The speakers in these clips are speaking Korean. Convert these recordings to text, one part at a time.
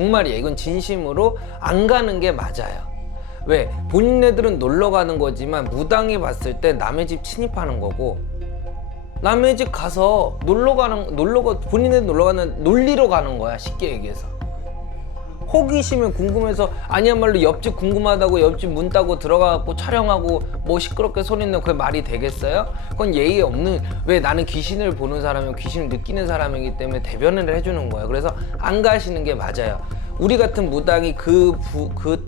정말이에요. 이건 진심으로 안 가는 게 맞아요. 왜? 본인네들은 놀러 가는 거지만 무당이 봤을 때 남의 집 침입하는 거고, 남의 집 가서 본인네들 놀러 가는 놀리러 가는 거야, 쉽게 얘기해서. 호기심이 궁금해서, 아니야말로 옆집 궁금하다고 옆집 문 따고 들어가고 촬영하고 뭐 시끄럽게 소리 내면 그게 말이 되겠어요? 그건 예의 없는, 왜? 나는 귀신을 보는 사람이고 귀신을 느끼는 사람이기 때문에 대변을 해주는 거예요. 그래서 안 가시는 게 맞아요. 우리 같은 무당이 그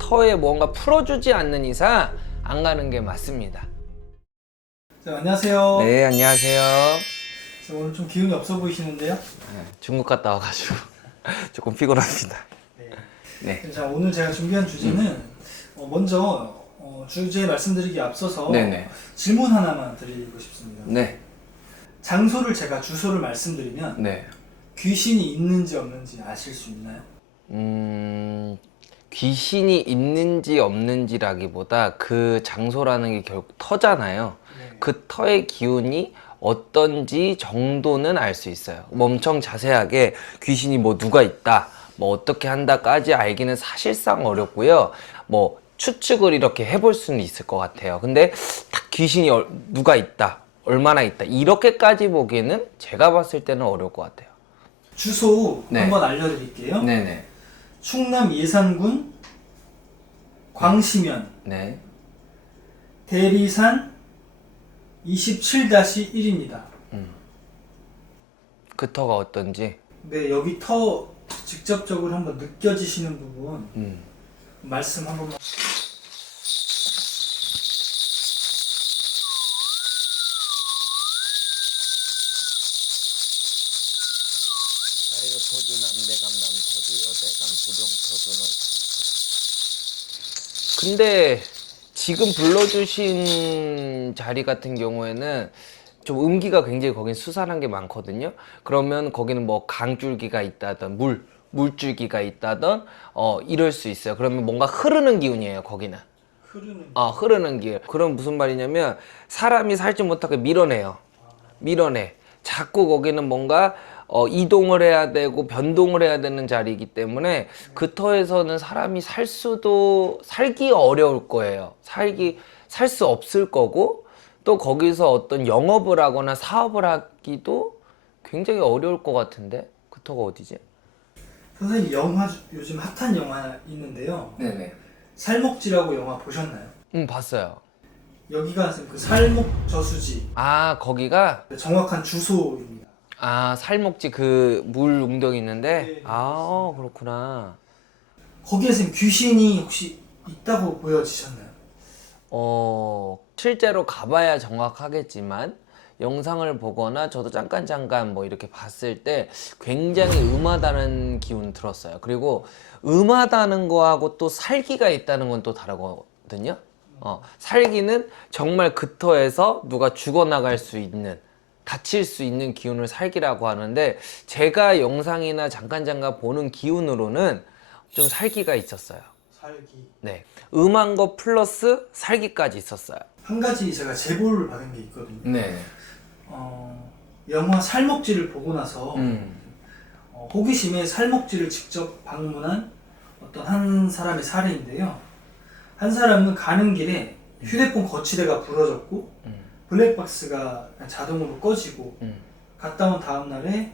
터에 뭔가 풀어주지 않는 이상 안 가는 게 맞습니다. 자, 안녕하세요. 네, 안녕하세요. 자, 오늘 좀 기운이 없어 보이시는데요? 네, 중국 갔다 와가지고 조금 피곤합니다. 네. 네. 자, 오늘 제가 준비한 주제는 먼저 주제 말씀드리기 앞서서 네네. 질문 질문 하나만 드리고 싶습니다. 네. 장소를 제가 주소를 말씀드리면 네. 귀신이 있는지 없는지 아실 수 있나요? 귀신이 있는지 없는지라기보다 그 장소라는 게 결국 터잖아요. 네. 그 터의 기운이 어떤지 정도는 알 수 있어요. 뭐 엄청 자세하게 귀신이 뭐 누가 있다, 뭐 어떻게 한다까지 알기는 사실상 어렵고요. 뭐 추측을 이렇게 해볼 수는 있을 것 같아요. 근데 딱 귀신이 누가 있다, 얼마나 있다, 이렇게까지 보기에는 제가 봤을 때는 어려울 것 같아요. 주소 네. 한번 알려드릴게요. 네네. 충남 예산군 광시면 네. 대리산 27-1입니다. 그 터가 어떤지. 네, 여기 터 직접적으로 한번 느껴지시는 부분 말씀 한 번만. 사이어터주 남대감 남터주 여대감 부령터주는. 근데 지금 불러주신 자리 같은 경우에는 좀 음기가 굉장히 거긴 수산한 게 많거든요. 그러면 거기는 뭐 강줄기가 있다든 물줄기가 있다든 이럴 수 있어요. 그러면 뭔가 흐르는 기운이에요, 거기는. 흐르는 길. 그럼 무슨 말이냐면 사람이 살지 못하게 밀어내요. 밀어내. 자꾸 거기는 뭔가 이동을 해야 되고 변동을 해야 되는 자리이기 때문에 그 터에서는 사람이 살기 어려울 거예요. 살 수 없을 거고, 또 거기서 어떤 영업을 하거나 사업을 하기도 굉장히 어려울 것 같은데, 그 터가 어디지? 선생님, 영화 요즘 핫한 영화 있는데요. 네네. 살목지라고 영화 보셨나요? 봤어요. 여기가 그 살목저수지 아, 거기가? 정확한 주소입니다. 아, 살목지 그 물 웅덩이 있는데? 네, 아, 그렇구나. 거기에서 귀신이 혹시 있다고 보여지셨나요? 실제로 가봐야 정확하겠지만 영상을 보거나 저도 잠깐 뭐 이렇게 봤을 때 굉장히 음하다는 기운 들었어요. 그리고 음하다는 거하고 또 살기가 있다는 건 또 다르거든요. 살기는 정말 그 터에서 누가 죽어나갈 수 있는, 다칠 수 있는 기운을 살기라고 하는데, 제가 영상이나 잠깐 보는 기운으로는 좀 살기가 있었어요. 살기. 네, 음한 거 플러스 살기까지 있었어요. 한 가지 제가 제보를 받은 게 있거든요. 네. 영화 살목지를 보고 나서 호기심에 살목지를 직접 방문한 어떤 한 사람의 사례인데요. 한 사람은 가는 길에 휴대폰 거치대가 부러졌고 블랙박스가 자동으로 꺼지고 갔다 온 다음 날에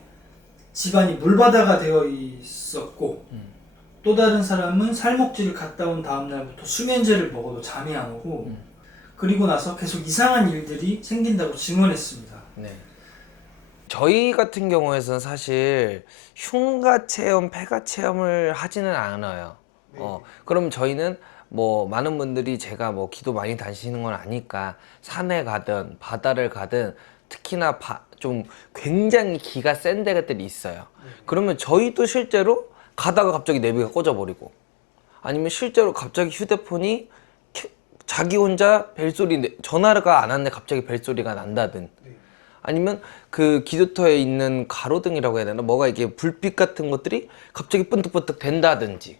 집안이 물바다가 되어 있었고, 또 다른 사람은 살목지를 갔다 온 다음 날부터 수면제를 먹어도 잠이 안 오고 그리고 나서 계속 이상한 일들이 생긴다고 증언했습니다. 네. 저희 같은 경우에는 사실 흉가 체험, 폐가 체험을 하지는 않아요. 그럼 저희는 뭐 많은 분들이 제가 뭐 기도 많이 다니시는 건 아니까 산에 가든 바다를 가든 특히나 좀 굉장히 기가 센 데들이 있어요. 그러면 저희도 실제로 가다가 갑자기 내비가 꺼져버리고, 아니면 실제로 갑자기 휴대폰이 자기 혼자 벨소리, 전화가 안 왔는데 갑자기 벨소리가 난다든, 아니면 그 기도터에 있는 가로등이라고 해야 되나, 뭐가 이게 불빛 같은 것들이 갑자기 번뜩번뜩 된다든지,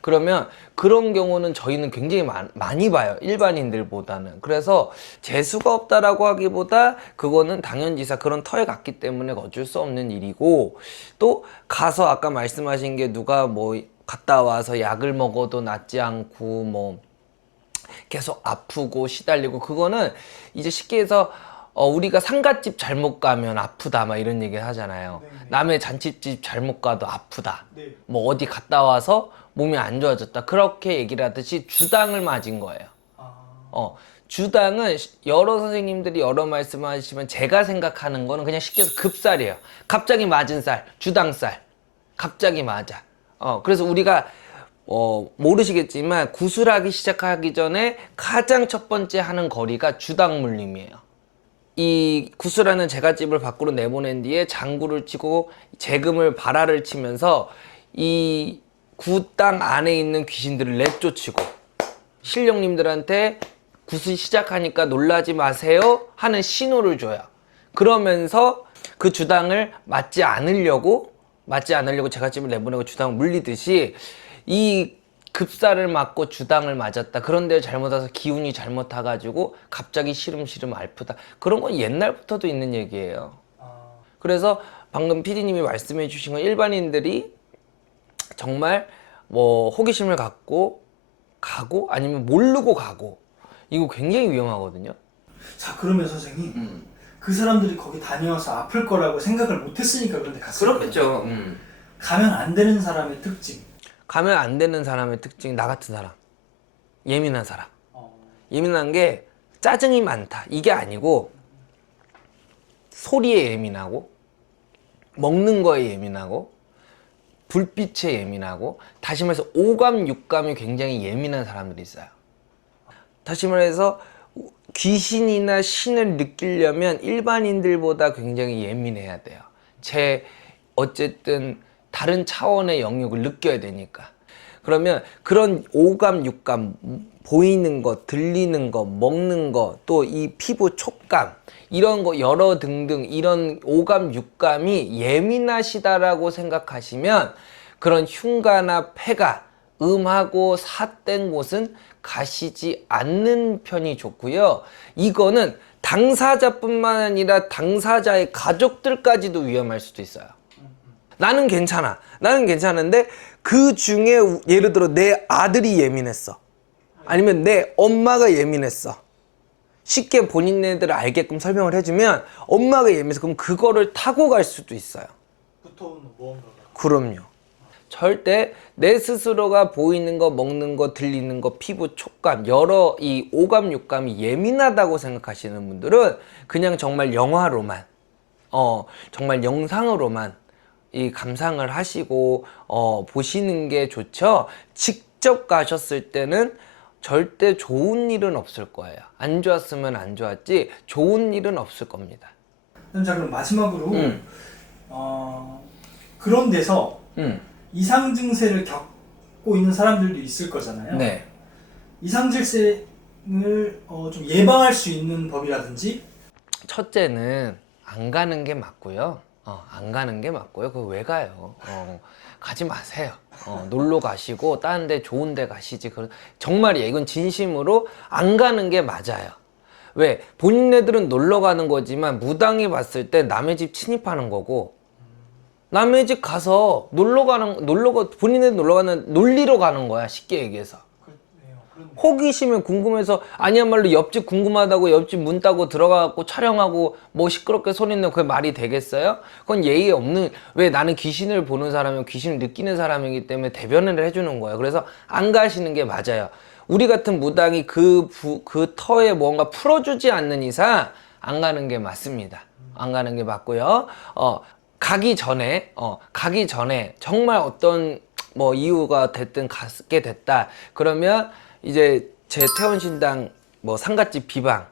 그러면 그런 경우는 저희는 굉장히 많이 봐요. 일반인들보다는. 그래서 재수가 없다라고 하기보다 그거는 당연지사 그런 터에 갔기 때문에 어쩔 수 없는 일이고, 또 가서 아까 말씀하신 게 누가 뭐 갔다 와서 약을 먹어도 낫지 않고 뭐 계속 아프고 시달리고, 그거는 이제 쉽게 해서 우리가 상갓집 잘못 가면 아프다 막 이런 얘기 하잖아요. 네네. 남의 잔칫집 잘못 가도 아프다. 네. 뭐 어디 갔다 와서 몸이 안 좋아졌다. 그렇게 얘기를 하듯이 주당을 맞은 거예요. 아, 주당은 여러 선생님들이 여러 말씀하시지만 제가 생각하는 거는 그냥 쉽게 해서 급살이에요. 갑자기 맞은 살, 주당살. 갑자기 맞아. 그래서 우리가 모르시겠지만 구슬하기 시작하기 전에 가장 첫 번째 하는 거리가 주당물림이에요. 이 구슬하는 제갓집을 밖으로 내보낸 뒤에 장구를 치고 재금을 발화를 치면서 이 구땅 안에 있는 귀신들을 내쫓이고, 신령님들한테 구슬 시작하니까 놀라지 마세요 하는 신호를 줘요. 그러면서 그 주당을 맞지 않으려고 제갓집을 내보내고 주당을 물리듯이, 이 급사를 맞고 주당을 맞았다, 그런 데를 잘못 와서 기운이 잘못 타가지고 갑자기 시름시름 아프다, 그런 건 옛날부터도 있는 얘기예요. 아, 그래서 방금 PD님이 말씀해 주신 건 일반인들이 정말 뭐 호기심을 갖고 가고 아니면 모르고 가고, 이거 굉장히 위험하거든요. 자, 그러면 선생님, 그 사람들이 거기 다녀와서 아플 거라고 생각을 못했으니까 그런데 갔을 거예요. 그렇겠죠. 가면 안 되는 사람의 특징. 가면 안 되는 사람의 특징, 나 같은 사람, 예민한 사람. 어, 예민한 게 짜증이 많다 이게 아니고, 소리에 예민하고, 먹는 거에 예민하고, 불빛에 예민하고, 다시 말해서 오감 육감이 굉장히 예민한 사람들이 있어요. 다시 말해서 귀신이나 신을 느끼려면 일반인들보다 굉장히 예민해야 돼요. 어쨌든 다른 차원의 영역을 느껴야 되니까. 그러면 그런 오감 육감, 보이는 거, 들리는 거, 먹는 거, 또 이 피부 촉감, 이런 거 여러 등등 이런 오감 육감이 예민하시다라고 생각하시면 그런 흉가나 폐가 음하고 삿된 곳은 가시지 않는 편이 좋고요. 이거는 당사자뿐만 아니라 당사자의 가족들까지도 위험할 수도 있어요. 나는 괜찮아. 나는 괜찮은데 그 중에 예를 들어 내 아들이 예민했어. 아니면 내 엄마가 예민했어. 쉽게 본인네들을 알게끔 설명을 해주면 엄마가 예민해서 그럼 그거를 타고 갈 수도 있어요. 붙어오는 무언가가. 그럼요. 절대 내 스스로가 보이는 거, 먹는 거, 들리는 거, 피부 촉감, 여러 이 오감 육감이 예민하다고 생각하시는 분들은 그냥 정말 영화로만, 정말 영상으로만 이 감상을 하시고 보시는 게 좋죠. 직접 가셨을 때는 절대 좋은 일은 없을 거예요. 안 좋았으면 안 좋았지 좋은 일은 없을 겁니다. 자, 그럼 마지막으로 그런 데서 이상 증세를 겪고 있는 사람들도 있을 거잖아요. 네. 이상 증세를 좀 예방할 수 있는 법이라든지. 첫째는 안 가는 게 맞고요. 안 가는 게 맞고요. 그거 왜 가요? 가지 마세요. 놀러 가시고 다른 데 좋은 데 가시지. 정말이에요. 이건 진심으로 안 가는 게 맞아요. 왜? 본인네들은 놀러 가는 거지만 무당이 봤을 때 남의 집 침입하는 거고, 남의 집 가서 본인네들 놀러 가는, 놀리러 가는 거야. 쉽게 얘기해서. 호기심에 궁금해서, 아니야말로 옆집 궁금하다고 옆집 문 따고 들어가고 촬영하고 뭐 시끄럽게 소리 내고 그게 말이 되겠어요? 그건 예의 없는, 왜? 나는 귀신을 보는 사람이고 귀신을 느끼는 사람이기 때문에 대변을 해주는 거예요. 그래서 안 가시는 게 맞아요. 우리 같은 무당이 그 터에 뭔가 풀어주지 않는 이상 안 가는 게 맞습니다. 안 가는 게 맞고요. 가기 전에 정말 어떤 뭐 이유가 됐든 가게 됐다. 그러면 이제 제 태원신당 뭐 상갓집 비방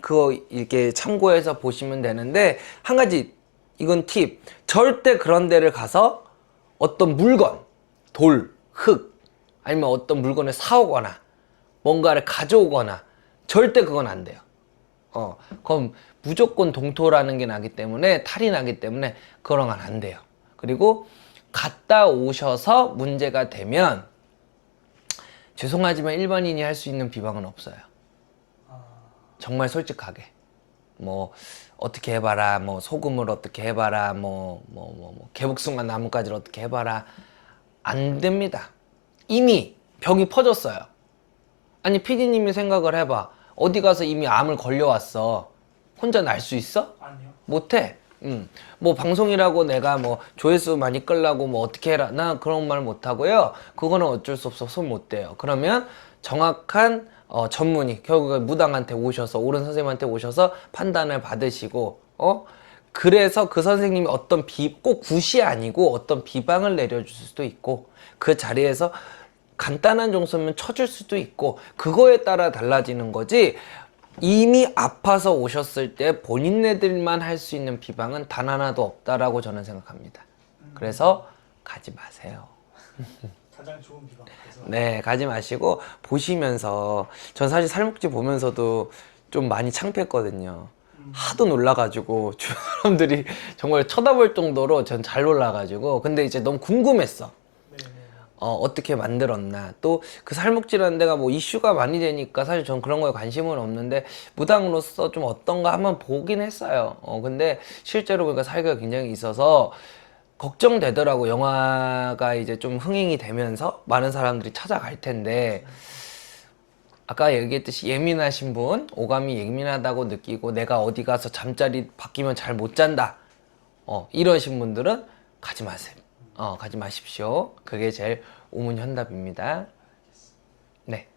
그거 이렇게 참고해서 보시면 되는데, 한 가지 이건 팁. 절대 그런 데를 가서 어떤 물건, 돌, 흙 아니면 어떤 물건을 사오거나 뭔가를 가져오거나 절대 그건 안 돼요. 그럼 무조건 동토라는 게 나기 때문에, 탈이 나기 때문에 그런 건 안 돼요. 그리고 갔다 오셔서 문제가 되면 죄송하지만 일반인이 할 수 있는 비방은 없어요. 정말 솔직하게 뭐 어떻게 해봐라, 뭐 소금을 어떻게 해봐라, 뭐 개복숭아 나뭇가지를 어떻게 해봐라, 안 됩니다. 이미 병이 퍼졌어요. 아니 PD님이 생각을 해봐. 어디 가서 이미 암을 걸려왔어. 혼자 날 수 있어? 아니요. 못해. 뭐 방송이라고 내가 뭐 조회수 많이 끌라고 뭐 어떻게 해라, 나 그런 말 못하고요. 그거는 어쩔 수 없어 손 못 대요. 그러면 정확한 전문의, 결국에 무당한테 오셔서, 옳은 선생님한테 오셔서 판단을 받으시고, 그래서 그 선생님이 어떤 꼭 굿이 아니고 어떤 비방을 내려줄 수도 있고, 그 자리에서 간단한 정도면 쳐줄 수도 있고, 그거에 따라 달라지는 거지. 이미 아파서 오셨을 때 본인네들만 할 수 있는 비방은 단 하나도 없다라고 저는 생각합니다. 그래서 가지 마세요. 가장 좋은 비방. 네, 가지 마시고 보시면서, 전 사실 살목지 보면서도 좀 많이 창피했거든요. 하도 놀라가지고 주변 사람들이 정말 쳐다볼 정도로 전 잘 놀라가지고, 근데 이제 너무 궁금했어. 어떻게 만들었나. 또 그 살목지라는 데가 뭐 이슈가 많이 되니까 사실 전 그런 거에 관심은 없는데, 무당으로서 좀 어떤가 한번 보긴 했어요. 근데 실제로 그러니까 살기가 굉장히 있어서 걱정되더라고. 영화가 이제 좀 흥행이 되면서 많은 사람들이 찾아갈 텐데, 아까 얘기했듯이 예민하신 분, 오감이 예민하다고 느끼고 내가 어디 가서 잠자리 바뀌면 잘 못 잔다, 이러신 분들은 가지 마세요. 가지 마십시오. 그게 제일 우문현답입니다. 네,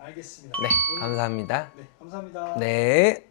알겠습니다. 네, 감사합니다. 네, 감사합니다. 네.